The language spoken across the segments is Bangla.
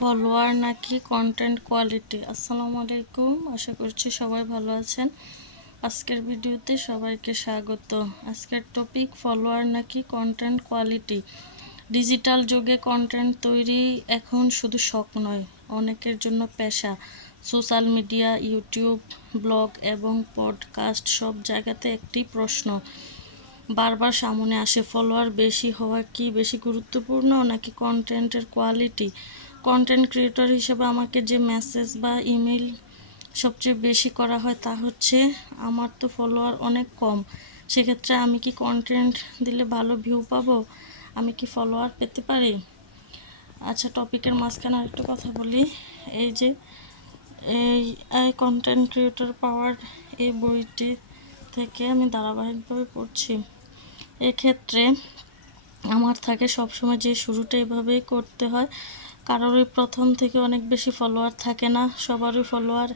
ফলোয়ার নাকি কন্টেন্ট কোয়ালিটি। আসসালামু আলাইকুম, আশা করছি সবাই ভালো আছেন। আজকের ভিডিওতে সবাইকে স্বাগত। আজকের টপিক ফলোয়ার নাকি কন্টেন্ট কোয়ালিটি। ডিজিটাল যুগে কন্টেন্ট তৈরি এখন শুধু শখ নয়, অনেকের জন্য পেশা। সোশ্যাল মিডিয়া, ইউটিউব, ব্লগ এবং পডকাস্ট সব জায়গাতে একটি প্রশ্ন বারবার সামনে আসে, ফলোয়ার বেশি হওয়া কি বেশি গুরুত্বপূর্ণ নাকি কন্টেন্টের কোয়ালিটি। কন্টেন্ট ক্রিয়েটর হিসেবে আমাকে যে মেসেজ বা ইমেল সবচেয়ে বেশি করা হয় তা হচ্ছে, আমার তো ফলোয়ার অনেক কম, সেক্ষেত্রে আমি কি কন্টেন্ট দিলে ভালো ভিউ পাবো, আমি কি ফলোয়ার পেতে পারি। আচ্ছা, টপিকের মাঝখানে আরেকটু কথা বলি। এই যে এই কন্টেন্ট ক্রিয়েটর পাওয়ার এই বইটি থেকে আমি ধারাবাহিকভাবে পড়ছি। এক্ষেত্রে আমার থাকে সবসময় যে শুরুটা এভাবেই করতে হয়। কারোরই প্রথম থেকে অনেক বেশি ফলোয়ার থাকে না, সবারই ফলোয়ার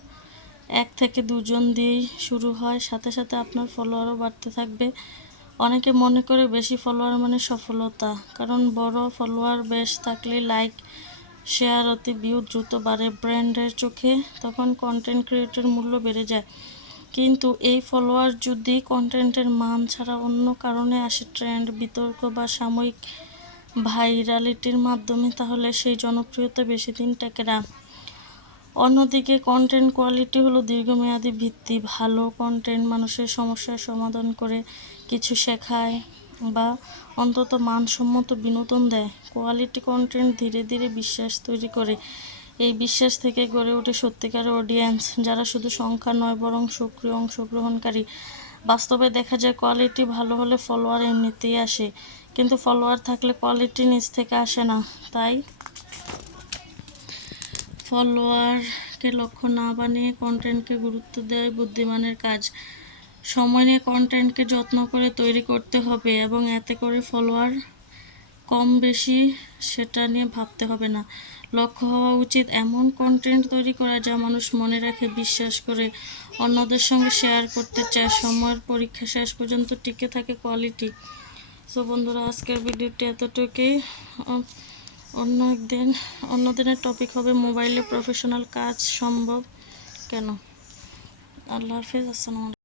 1 থেকে 2 জন দিয়েই শুরু হয়, সাথে সাথে আপনার ফলোয়ারও বাড়তে থাকবে। অনেকে মনে করে বেশি ফলোয়ার মানে সফলতা, কারণ বড় ফলোয়ার বেশ থাকলে লাইক, শেয়ার অতি ভিউ দ্রুত বাড়ে ব্র্যান্ডের চোখে, তখন কন্টেন্ট ক্রিয়েটর মূল্য বেড়ে যায়। কিন্তু এই ফলোয়ার যদি কন্টেন্টের মান ছাড়া অন্য কারণে আসে, ট্রেন্ড, বিতর্ক বা সাময়িক ভাইরালিটির মাধ্যমে, তাহলে সেই জনপ্রিয়তা বেশি দিন টেকে না। অন্যদিকে কন্টেন্ট কোয়ালিটি হলো দীর্ঘমেয়াদী ভিত্তি। ভালো কন্টেন্ট মানুষের সমস্যার সমাধান করে, কিছু শেখায় বা অন্তত মানসম্মত বিনোদন দেয়। কোয়ালিটি কন্টেন্ট ধীরে ধীরে বিশ্বাস তৈরি করে। এই বিশ্বাস থেকে গড়ে ওঠে সত্যিকারের অডিয়েন্স, যারা শুধু সংখ্যা নয় বরং সক্রিয় অংশগ্রহণকারী। বাস্তবে দেখা যায় কোয়ালিটি ভালো হলে ফলোয়ার এমনিতেই আসে, কিন্তু ফলোয়ার থাকলে কোয়ালিটি নিজ থেকে আসে না। তাই ফলোয়ারকে লক্ষ্য না বানিয়ে কন্টেন্টকে গুরুত্ব দেওয়াই বুদ্ধিমানের কাজ। সময় নিয়ে কন্টেন্টকে যত্ন করে তৈরি করতে হবে এবং এতে করে ফলোয়ার কম বেশি সেটা নিয়ে ভাবতে হবে না। লক্ষ্য হওয়া উচিত এমন কন্টেন্ট তৈরি করা যা মানুষ মনে রাখে, বিশ্বাস করে, অন্যদের সঙ্গে শেয়ার করতে চায়। সময়ের পরীক্ষা শেষ পর্যন্ত টিকে থাকে কোয়ালিটি। সো বন্ধুরা, আজকের ভিডিওটি এতটুকুই। অন্য দিনের টপিক হবে মোবাইলে প্রফেশনাল কাজ সম্ভব কেন। আল্লাহ হাফিজ, আসসালামু আলাইকুম।